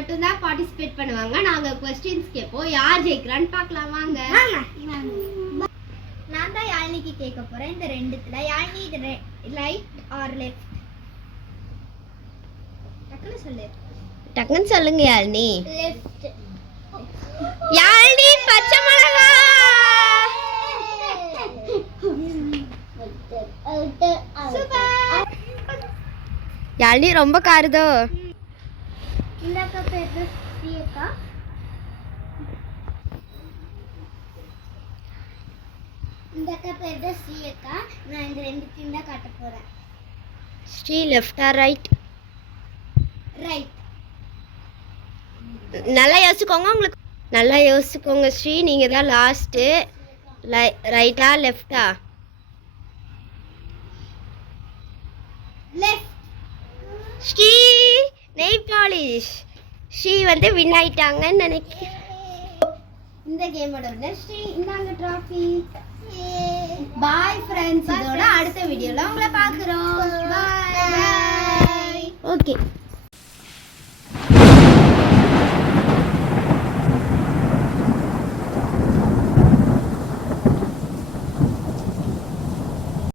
மட்டும் தான் பார்ட்டிசிபேட் பண்ணுவாங்க. நாங்க क्वेश्चंस கேட்போம். யார் ஜெயிக்கறான்னு பார்க்கலாம் வாங்க. நான் தான் யாழினிக்கு கேட்க போறேன். இந்த ரெண்டுத்துல யாழினி ரைட் ஆர் லெஃப்ட்? டக்குன்னு சொல்லுங்க யாழினி. லெஃப்ட். யாழினி பச்சை மிளகா. யாழினி ரொம்ப காருதோ. இந்த அக்கா பேரு ஸ்ரீ அக்கா. இந்த அக்கா பேரு ஸ்ரீ அக்கா. நான் இந்த ரெண்டுத்தையும் தான் காட்ட போறேன். Sri left or right? Right. நல்லா யோசிச்சுக்கோங்க. உங்களுக்கு நல்லா யோசிச்சுக்கோங்க ஸ்ரீ. நீங்க தான் லாஸ்ட். ரைட்டா லெஃப்டா? Left. Sri nail polish. Sri வந்து வின் ஆயிட்டாங்கன்னு நினைக்கிறேன். இந்த கேமோட வின்னர் ஸ்ரீ. இந்தாங்க ட்ராஃபி. Bye friends. இதோட அடுத்த வீடியோல உங்களை பார்க்குறோம். பாய். ஓகே.